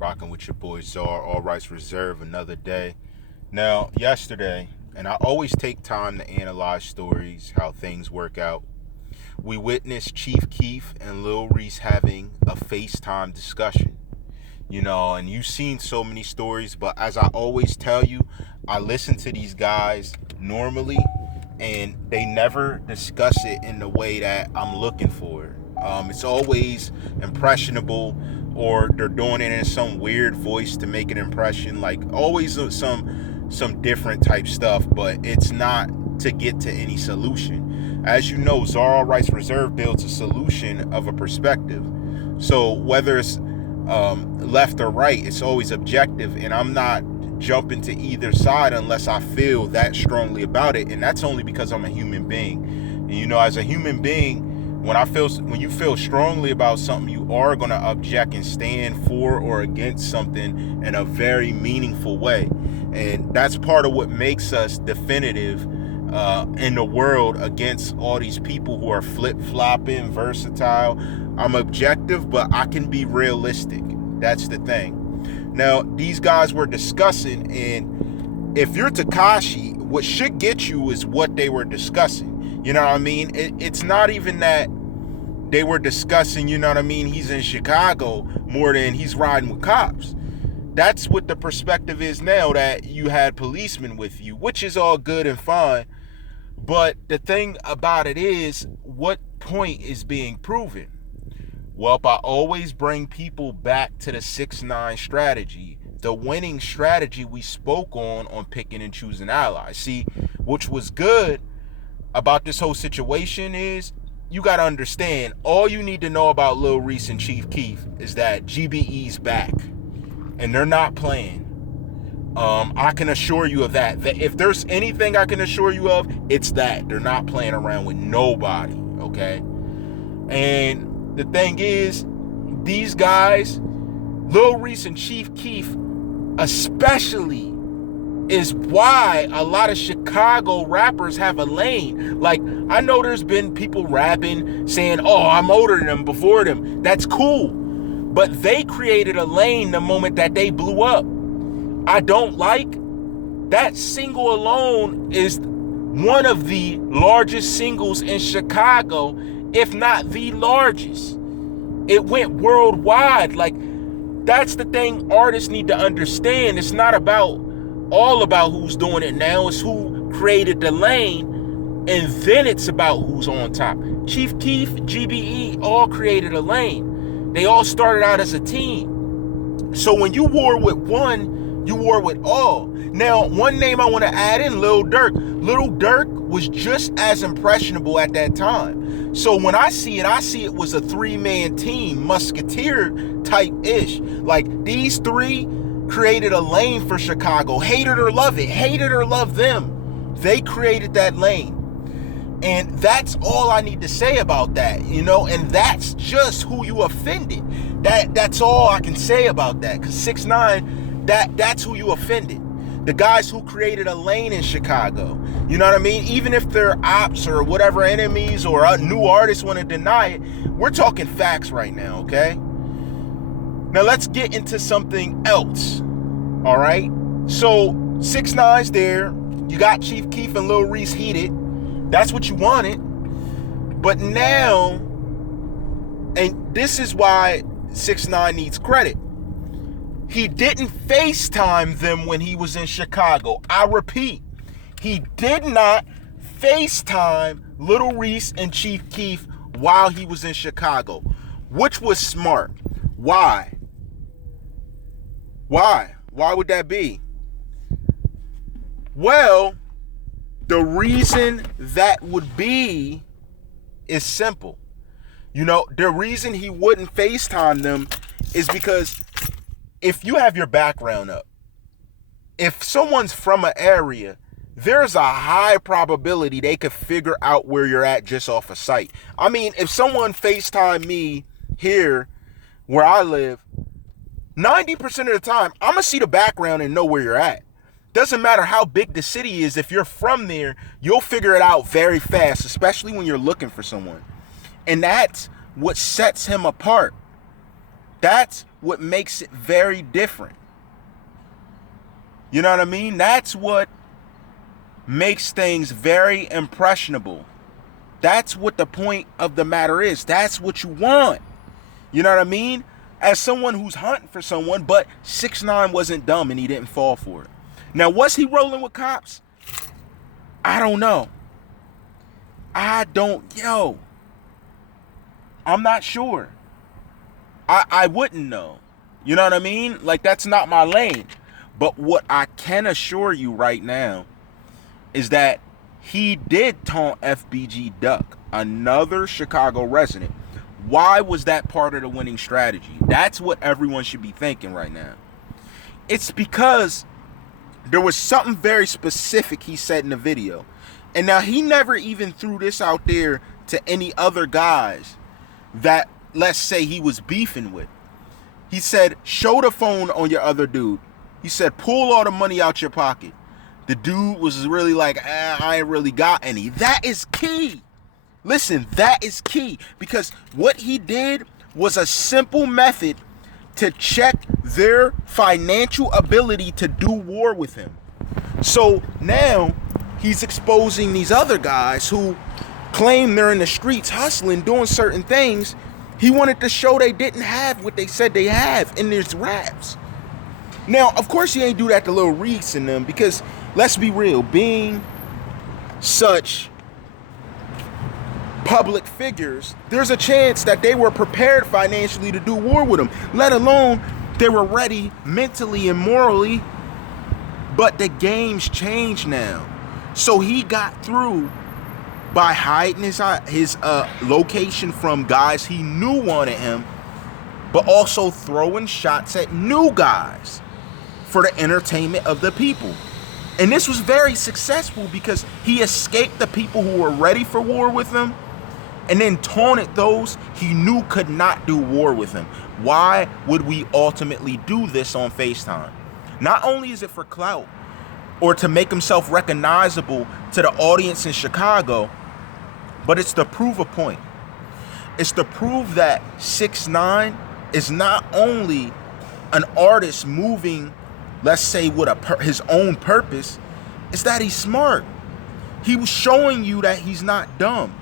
Rocking with your boy Czar, all rights reserved, another day. Now, yesterday, and I always take time to analyze stories, how things work out. We witnessed Chief Keef and Lil Reese having a FaceTime discussion. And you've seen so many stories, but as I always tell you, I listen to these guys normally, and they never discuss it in the way that I'm looking for. It's always impressionable, or they're doing it in some weird voice to make an impression, like always some different type stuff, but it's not to get to any solution. As you know, Zara Rights Reserve builds a solution of a perspective. So whether it's left or right, it's always objective, and I'm not jumping to either side unless I feel that strongly about it, and that's only because I'm a human being. And as a human being, when you feel strongly about something, you are going to object and stand for or against something in a very meaningful way. And that's part of what makes us definitive in the world against all these people who are flip-flopping, versatile. I'm objective, but I can be realistic. That's the thing. Now, these guys were discussing, and if you're Tekashi, what should get you is what they were discussing. You know what I mean? It's not even that they were discussing, he's in Chicago more than he's riding with cops. That's what the perspective is now, that you had policemen with you, which is all good and fine. But the thing about it is, what point is being proven? Well, I always bring people back to the 6ix9ine strategy, the winning strategy we spoke on picking and choosing allies. See, which was good about this whole situation is, you got to understand, all you need to know about Lil Reese and Chief Keef is that GBE's back, and they're not playing. I can assure you of that. If there's anything I can assure you of, it's that they're not playing around with nobody, okay? And the thing is, these guys, Lil Reese and Chief Keef especially, is why a lot of Chicago rappers have a lane. Like, I know there's been people rapping saying, oh, I'm older than them, before them. That's cool. But they created a lane the moment that they blew up. I don't like that single alone is one of the largest singles in Chicago, if not the largest. It went worldwide. Like, that's the thing artists need to understand. It's not all about who's doing it now. It's who created the lane, and then it's about who's on top. Chief Keef, GBE, all created a lane. They all started out as a team. So when you war with one, you war with all. Now, one name I want to add in, Lil Durk. Lil Durk was just as impressionable at that time. So when I see it was a three-man team, musketeer type ish. Like, these three created a lane for Chicago. Hate it or love it. Hate it or love them. They created that lane. And that's all I need to say about that, and that's just who you offended. That's all I can say about that. Because 6ix9ine, that's who you offended. The guys who created a lane in Chicago. You know what I mean? Even if they're ops or whatever, enemies, or new artists want to deny it, we're talking facts right now, okay? Now let's get into something else. All right? So 6ix9ine's there. You got Chief Keef and Lil Reese heated. That's what you wanted. But now, and this is why 6ix9ine needs credit, he didn't FaceTime them when he was in Chicago. I repeat, he did not FaceTime Lil Reese and Chief Keef while he was in Chicago, which was smart. Why? Why would that be? Well, the reason that would be is simple. The reason he wouldn't FaceTime them is because if you have your background up, if someone's from an area, there's a high probability they could figure out where you're at just off of sight. I mean, if someone FaceTime me here where I live, 90% of the time, I'm going to see the background and know where you're at. Doesn't matter how big the city is. If you're from there, you'll figure it out very fast, especially when you're looking for someone. And that's what sets him apart. That's what makes it very different. You know what I mean? That's what makes things very impressionable. That's what the point of the matter is. That's what you want. You know what I mean? As someone who's hunting for someone, but 6ix9ine wasn't dumb and he didn't fall for it. Now, was he rolling with cops? I don't know. I'm not sure. I wouldn't know. You know what I mean? Like, that's not my lane. But what I can assure you right now is that he did taunt FBG Duck, another Chicago resident. Why was that part of the winning strategy? That's what everyone should be thinking right now. It's because there was something very specific he said in the video. And now he never even threw this out there to any other guys that, let's say, he was beefing with. He said, show the phone on your other dude. He said, pull all the money out your pocket. The dude was really like, I ain't really got any. That is key. Listen, that is key. Because what he did was a simple method to check their financial ability to do war with him. So now he's exposing these other guys who claim they're in the streets hustling, doing certain things. He wanted to show they didn't have what they said they have in these raps. Now, of course, he ain't do that to Lil Reese and them because, let's be real, being such public figures, there's a chance that they were prepared financially to do war with him, let alone they were ready mentally and morally. But the game's changed now. So he got through by hiding his location from guys he knew wanted him, but also throwing shots at new guys for the entertainment of the people. And this was very successful because he escaped the people who were ready for war with him and then taunted those he knew could not do war with him. Why would we ultimately do this on FaceTime? Not only is it for clout or to make himself recognizable to the audience in Chicago, but it's to prove a point. It's to prove that 6ix9ine is not only an artist moving, let's say, with his own purpose, it's that he's smart. He was showing you that he's not dumb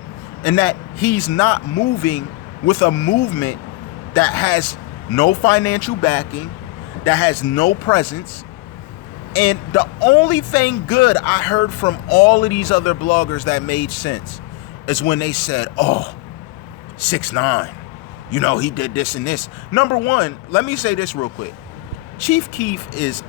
and that he's not moving with a movement that has no financial backing, that has no presence. And the only thing good I heard from all of these other bloggers that made sense is when they said, oh, 6ix9ine, you know, he did this and this. Number one, let me say this real quick. Chief Keef is,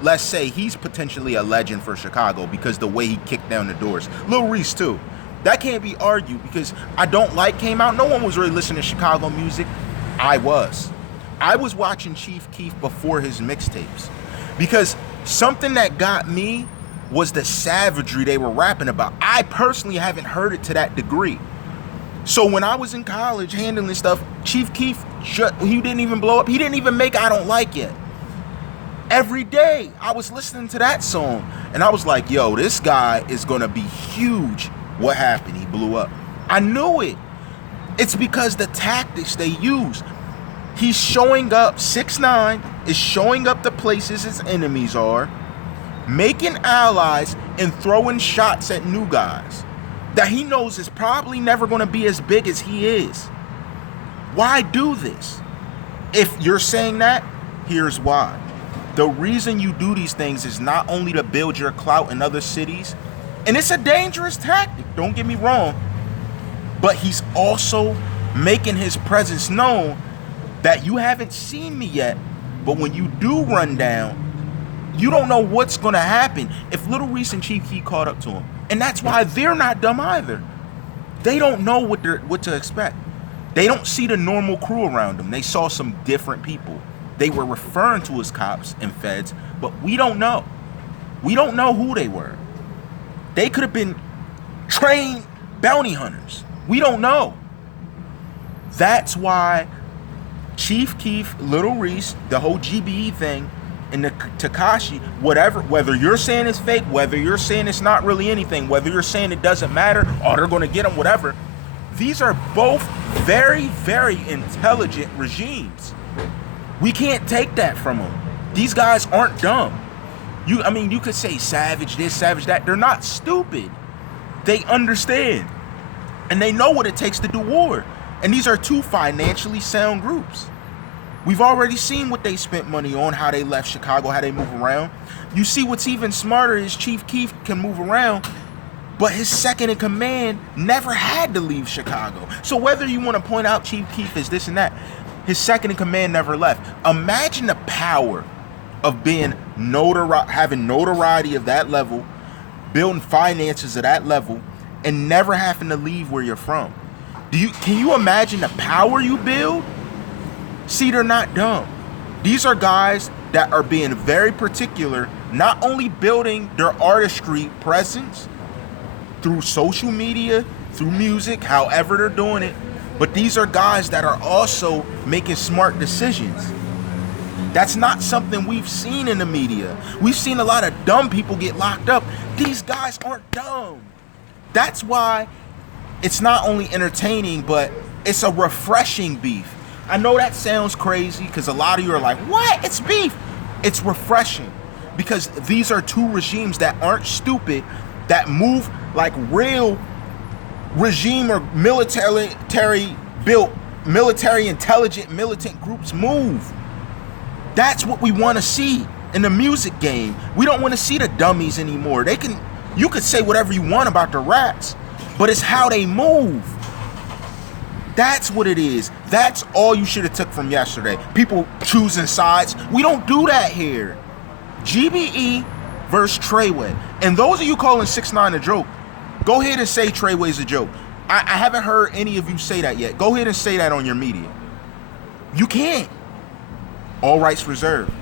let's say, he's potentially a legend for Chicago because the way he kicked down the doors. Lil Reese too. That can't be argued because I Don't Like came out. No one was really listening to Chicago music. I was watching Chief Keef before his mixtapes because something that got me was the savagery they were rapping about. I personally haven't heard it to that degree. So when I was in college handling stuff, Chief Keef, he didn't even blow up. He didn't even make I Don't Like yet. Every day I was listening to that song and I was like, yo, this guy is gonna be huge. What happened? He blew up. I knew it. It's because the tactics they use. He's showing up, 6ix9ine is showing up the places his enemies are, making allies and throwing shots at new guys that he knows is probably never going to be as big as he is. Why do this? If you're saying that, here's why. The reason you do these things is not only to build your clout in other cities, and it's a dangerous tactic, don't get me wrong, but he's also making his presence known that you haven't seen me yet, but when you do run down, you don't know what's going to happen if Lil Reese and Chief Keef caught up to him. And that's why they're not dumb either. They don't know what to expect. They don't see the normal crew around them. They saw some different people. They were referring to as cops and feds, but we don't know. We don't know who they were. They could have been trained bounty hunters. We don't know. That's why Chief Keef, Lil Reese, the whole GBE thing, and the Tekashi, whether you're saying it's fake, whether you're saying it's not really anything, whether you're saying it doesn't matter, or they're going to get them, whatever, these are both very, very intelligent regimes. We can't take that from them. These guys aren't dumb. I mean, you could say savage this, savage that. They're not stupid. They understand. And they know what it takes to do war. And these are two financially sound groups. We've already seen what they spent money on, how they left Chicago, how they move around. You see what's even smarter is Chief Keef can move around, but his second in command never had to leave Chicago. So whether you want to point out Chief Keef is this and that, his second in command never left. Imagine the power of being having notoriety of that level, building finances of that level, and never having to leave where you're from. Can you imagine the power you build? See, they're not dumb. These are guys that are being very particular, not only building their artistry presence through social media, through music, however they're doing it, but these are guys that are also making smart decisions. That's not something we've seen in the media. We've seen a lot of dumb people get locked up. These guys aren't dumb. That's why it's not only entertaining, but it's a refreshing beef. I know that sounds crazy because a lot of you are like, what? It's beef. It's refreshing because these are two regimes that aren't stupid, that move like real regime or military intelligent militant groups move. That's what we want to see in the music game. We don't want to see the dummies anymore. You could say whatever you want about the rats, but it's how they move. That's what it is. That's all you should have took from yesterday. People choosing sides. We don't do that here. GBE versus Treyway. And those of you calling 6ix9ine a joke, go ahead and say Treyway's a joke. I haven't heard any of you say that yet. Go ahead and say that on your media. You can't. All rights reserved.